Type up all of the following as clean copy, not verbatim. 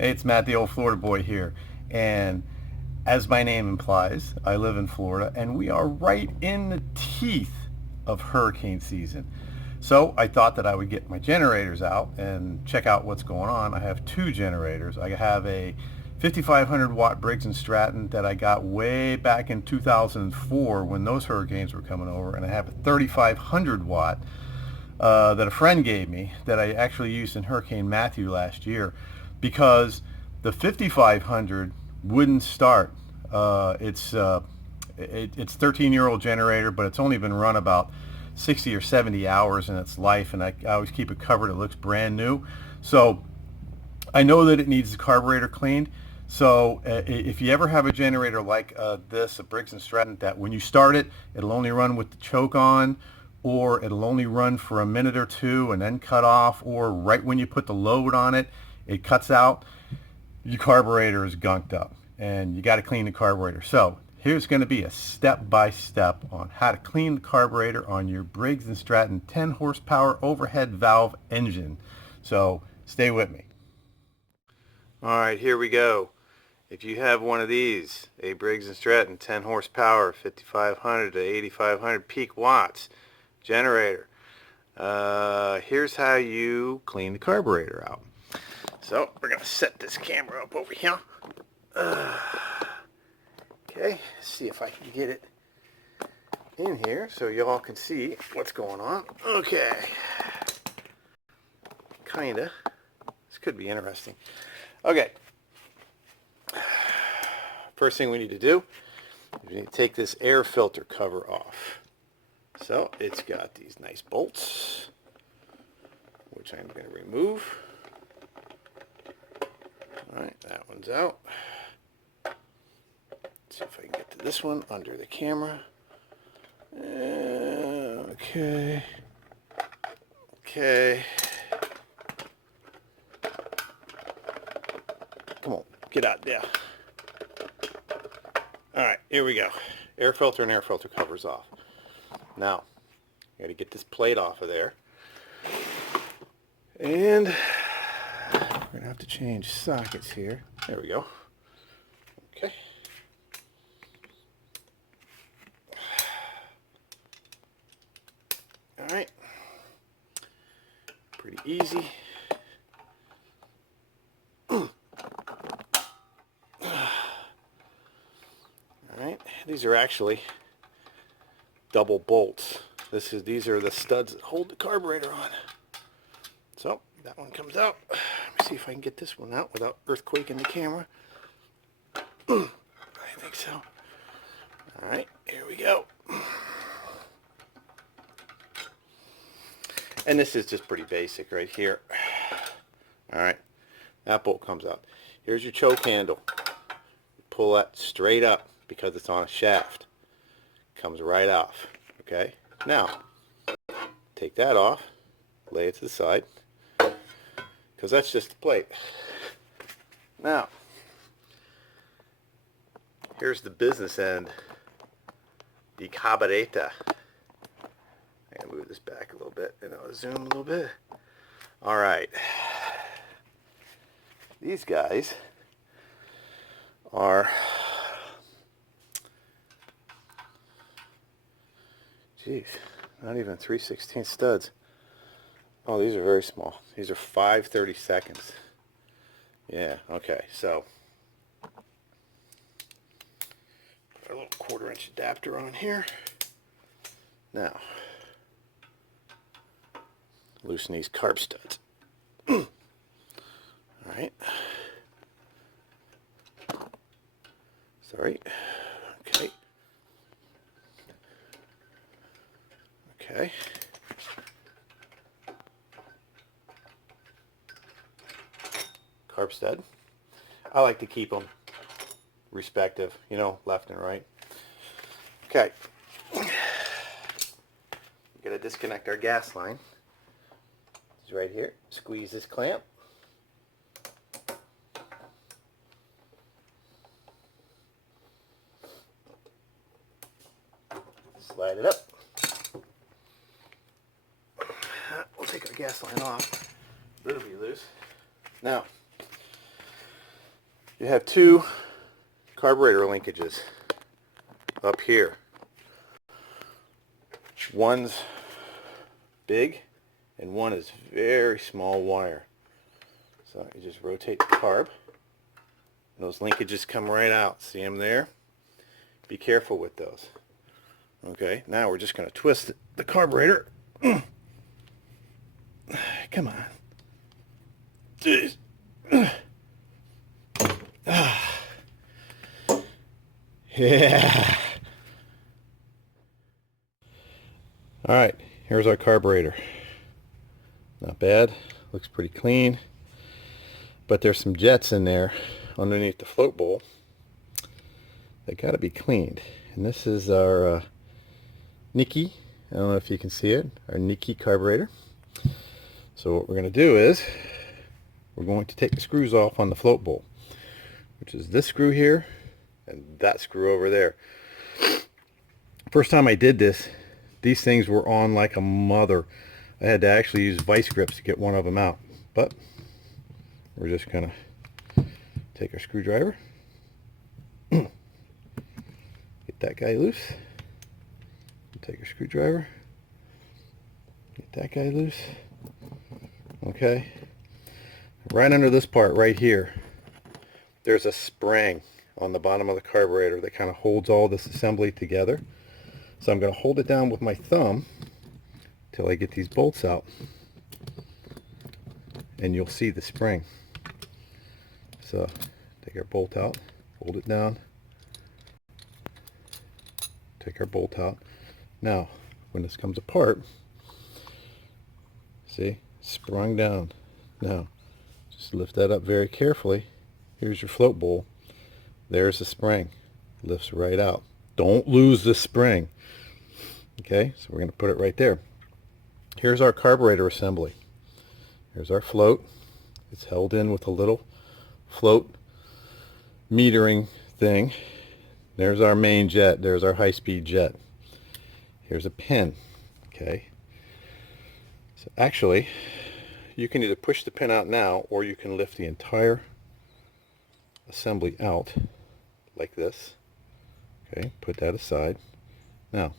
Hey, it's Matt, the old Florida boy here. And as my name implies, I live in Florida and we are right in the teeth of hurricane season. So I thought that I would get my generators out and check out what's going on. I have two generators. I have a 5500 watt Briggs Stratton that I got way back in 2004 when those hurricanes were coming over, and I have a 3500 watt that a friend gave me that I actually used in Hurricane Matthew last year, because the 5500 wouldn't start. It's 13-year-old generator, but it's only been run about 60 or 70 hours in its life, and I always keep it covered. It looks brand new. So I know that it needs the carburetor cleaned. So if you ever have a generator like this, a Briggs & Stratton, that when you start it, it'll only run with the choke on, or it'll only run for a minute or two and then cut off, or right when you put the load on it, it cuts out, your carburetor is gunked up and you got to clean the carburetor. So here's going to be a step-by-step on how to clean the carburetor on your Briggs & Stratton 10 horsepower overhead valve engine. So stay with me. All right, here we go. If you have one of these, a Briggs & Stratton 10 horsepower, 5500 to 8500 peak watts generator, here's how you clean the carburetor out. So we're going to set this camera up over here. Okay, see if I can get it in here so y'all can see what's going on. Okay, kinda. This could be interesting. Okay, first thing we need to do is we need to take this air filter cover off. So it's got these nice bolts, which I'm going to remove. Alright, that one's out. Let's see if I can get to this one under the camera. Okay. Okay. Come on, get out there. Alright, here we go. Air filter and air filter covers off. Now, I got to get this plate off of there. And we're going to have to change sockets here. There we go. Okay. Alright. Pretty easy. Alright. These are actually double bolts. These are the studs that hold the carburetor on. So that one comes out. Let me see if I can get this one out without earthquaking the camera. I think so. Alright, here we go. And this is just pretty basic right here. Alright, that bolt comes out. Here's your choke handle. Pull that straight up because it's on a shaft. Comes right off. Okay, now take that off, lay it to the side, because that's just the plate. Now, here's the business end, the carburetor. I'm going to move this back a little bit and I'll zoom a little bit. Alright, these guys are, geez, not even 3/16 studs. Oh, these are very small. These are 5/32. Yeah, okay, so put a little 1/4-inch adapter on here. Now, loosen these carb studs. Alright. Sorry. Okay. Okay. Carb stud. I like to keep them respective, you know, left and right. Okay. We're going to disconnect our gas line. It's right here. Squeeze this clamp. Slide it up. We'll take our gas line off. It'll be loose. Now, You have two carburetor linkages up here. One's big and one is very small wire. So you just rotate the carb. And those linkages come right out. See them there? Be careful with those. Okay, now we're just going to twist the carburetor. Come on. Yeah. Alright, here's our carburetor. Not bad. Looks pretty clean. But there's some jets in there underneath the float bowl. They got to be cleaned. And this is our Nikki. I don't know if you can see it. Our Nikki carburetor. So what we're going to do is we're going to take the screws off on the float bowl, which is this screw here and that screw over there. First time I did this, these things were on like a mother. I had to actually use vice grips to get one of them out. But we're just going to take our screwdriver, get that guy loose, take our screwdriver, get that guy loose. Okay, right under this part right here, there's a spring on the bottom of the carburetor that kind of holds all this assembly together. So I'm going to hold it down with my thumb till I get these bolts out, and you'll see the spring. So take our bolt out, hold it down, take our bolt out. Now when this comes apart, see, sprung down. Now just lift that up very carefully. Here's your float bowl. There's the spring. Lifts right out. Don't lose the spring. Okay, so we're going to put it right there. Here's our carburetor assembly. Here's our float. It's held in with a little float metering thing. There's our main jet. There's our high-speed jet. Here's a pin. Okay, so actually you can either push the pin out now, or you can lift the entire assembly out like this. Okay, put that aside. Now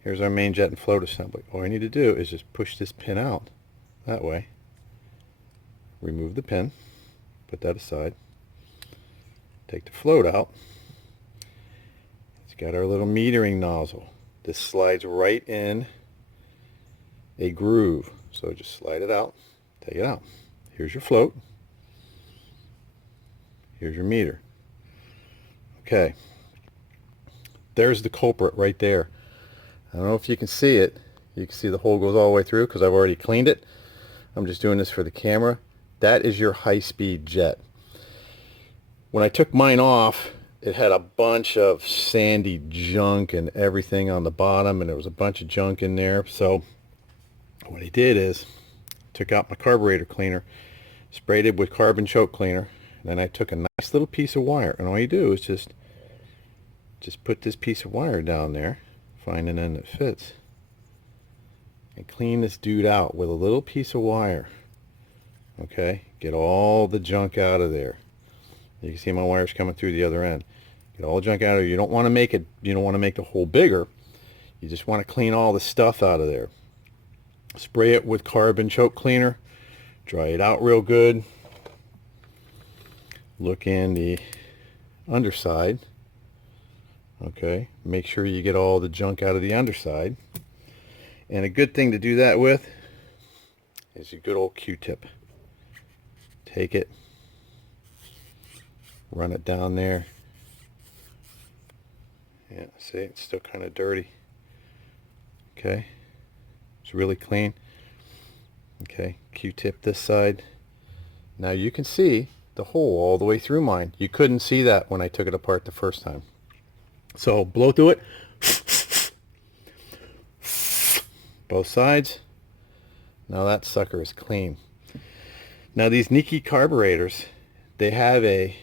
here's our main jet and float assembly. All I need to do is just push this pin out that way, remove the pin, put that aside, take the float out. It's got our little metering nozzle. This slides right in a groove, so just slide it out, take it out. Here's your float, here's your meter. Okay, there's the culprit right there. I don't know if you can see it. You can see the hole goes all the way through because I've already cleaned it. I'm just doing this for the camera. That is your high-speed jet. When I took mine off, it had a bunch of sandy junk and everything on the bottom, and there was a bunch of junk in there. So what I did is took out my carburetor cleaner, sprayed it with carbon choke cleaner, and then I took a nice little piece of wire, and all you do is just put this piece of wire down there, find an end that fits, and clean this dude out with a little piece of wire. Okay, get all the junk out of there. You can see my wires coming through the other end. Get all the junk out of there. You don't want to make it, you don't want to make the hole bigger. You just want to clean all the stuff out of there. Spray it with carbon choke cleaner, dry it out real good. Look in the underside. Okay, make sure you get all the junk out of the underside. And a good thing to do that with is a good old Q-tip. Take it, run it down there. Yeah, see, it's still kind of dirty. Okay, it's really clean. Okay, Q-tip this side. Now you can see the hole all the way through mine. You couldn't see that when I took it apart the first time. So blow through it, both sides. Now that sucker is clean. Now these Nikki carburetors, they have a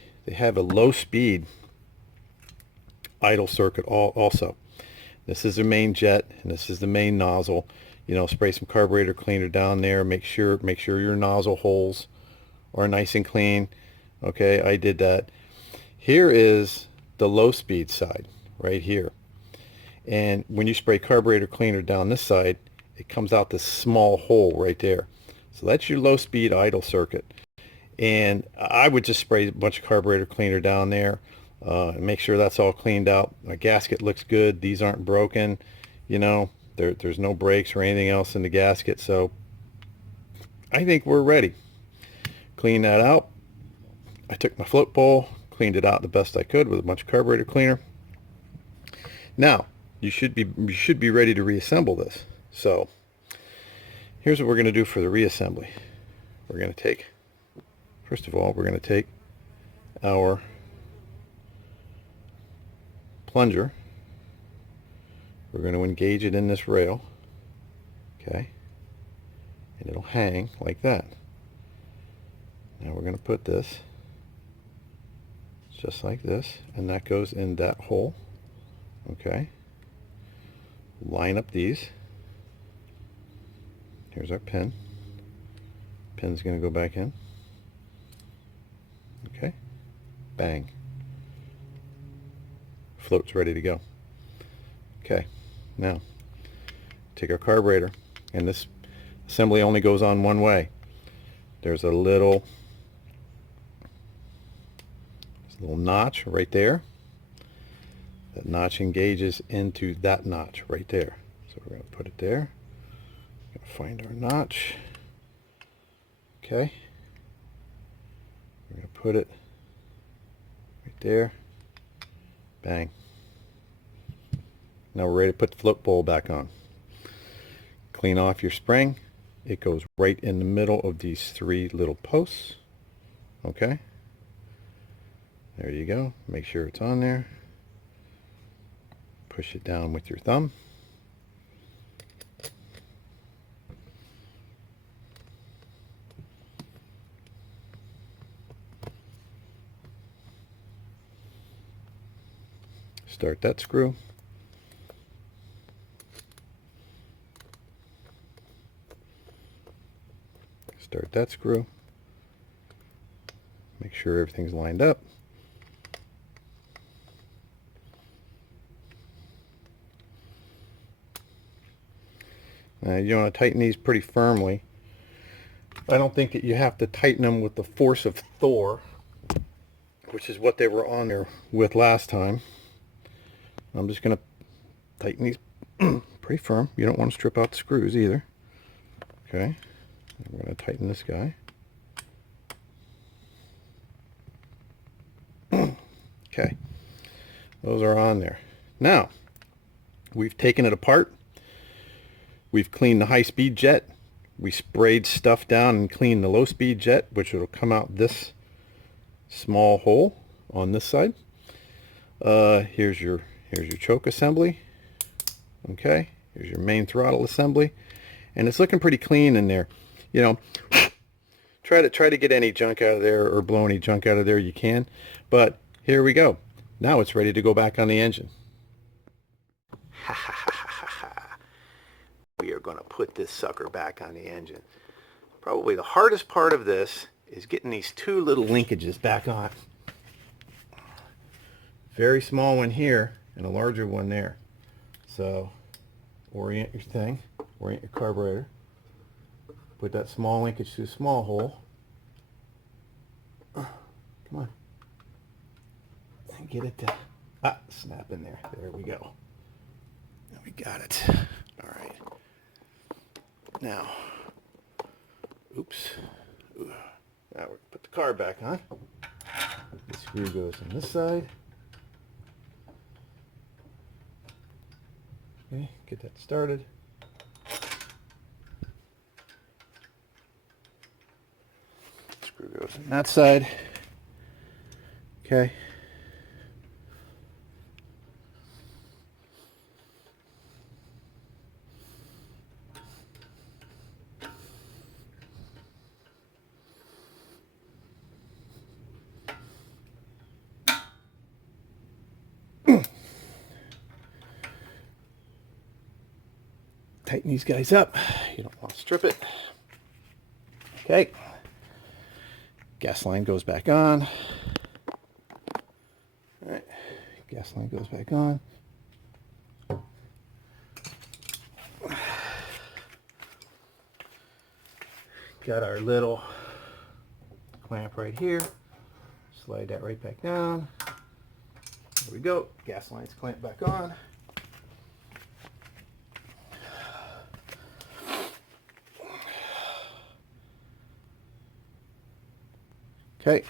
low speed idle circuit also. This is the main jet and this is the main nozzle. You know, spray some carburetor cleaner down there. Make sure your nozzle holes are nice and clean. Okay, I did that. Here is the low speed side right here. And when you spray carburetor cleaner down this side, it comes out this small hole right there. So that's your low speed idle circuit. And I would just spray a bunch of carburetor cleaner down there and make sure that's all cleaned out. My gasket looks good. These aren't broken. You know, there's no breaks or anything else in the gasket. So I think we're ready. Clean that out. I took my float bowl, cleaned it out the best I could with a bunch of carburetor cleaner. Now, you should be ready to reassemble this. So here's what we're going to do for the reassembly. We're going to take, first of all, we're going to take our plunger. We're going to engage it in this rail, okay, and it'll hang like that. Now we're going to put this just like this, and that goes in that hole, okay. Line up these. Here's our pin. Pin's going to go back in. Okay. Bang. Float's ready to go. Okay. Now, take our carburetor, and this assembly only goes on one way. There's a little notch right there. That notch engages into that notch right there. So we're going to put it there. Find our notch. Okay. We're going to put it right there. Bang. Now we're ready to put the float bowl back on. Clean off your spring. It goes right in the middle of these three little posts. Okay. There you go. Make sure it's on there. Push it down with your thumb. Start that screw. Start that screw. Make sure everything's lined up. Now you want to tighten these pretty firmly. I don't think that you have to tighten them with the force of Thor, which is what they were on there with last time. I'm just going to tighten these pretty firm. You don't want to strip out the screws either. Okay. I'm going to tighten this guy. Okay. Those are on there. Now, we've taken it apart. We've cleaned the high-speed jet. We sprayed stuff down and cleaned the low-speed jet, which will come out this small hole on this side. Here's your choke assembly. Okay, here's your main throttle assembly, and it's looking pretty clean in there. You know, try to get any junk out of there or blow any junk out of there you can. But here we go. Now it's ready to go back on the engine. We are going to put this sucker back on the engine. Probably the hardest part of this is getting these two little linkages back on. Very small one here and a larger one there. So orient your thing, orient your carburetor. Put that small linkage to a small hole. Come on. And get it to snap in there. There we go. We got it. All right. Now, oops. Now we're put the car back on. The screw goes on this side. Okay, get that started. Screw goes on that side. Okay. Tighten these guys up. You don't want to strip it. Okay. Gas line goes back on. All right, gas line goes back on. Got our little clamp right here. Slide that right back down. There we go. Gas line's clamped back on. Okay.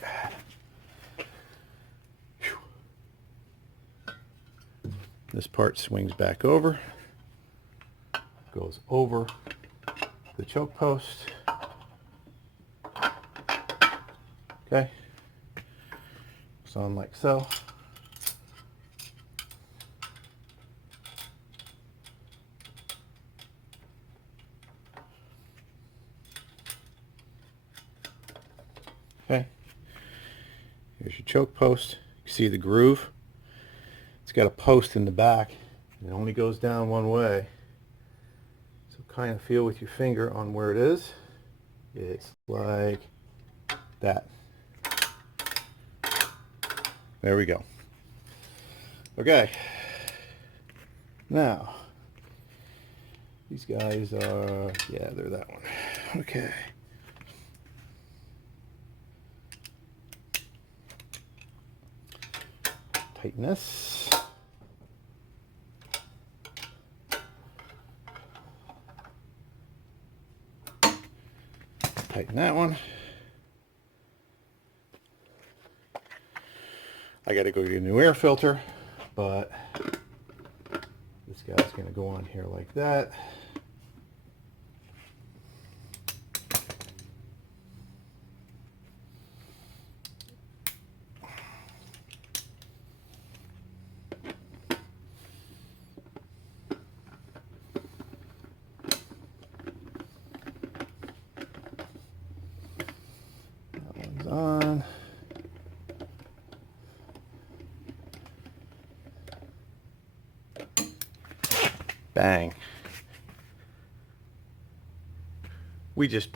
This part swings back over, goes over the choke post. Okay. So on like so. Okay. Here's your choke post. You see the groove? It's got a post in the back. It only goes down one way. So kind of feel with your finger on where it is. It's like that. There we go. Okay. Now, these guys are, yeah, they're that one. Okay. Tighten this. Tighten that one. I got to go get a new air filter, but this guy's going to go on here like that. That one's on. Bang. We just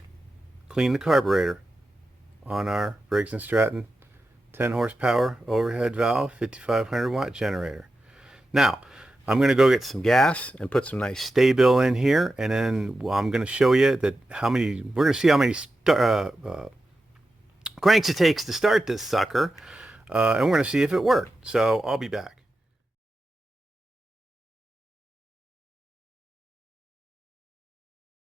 cleaned the carburetor on our Briggs Stratton 10 horsepower overhead valve 5500 watt generator. Now I'm going to go get some gas and put some nice stay-bill in here, and then I'm going to show you that we're going to see how many cranks it takes to start this sucker, and we're going to see if it worked. So I'll be back.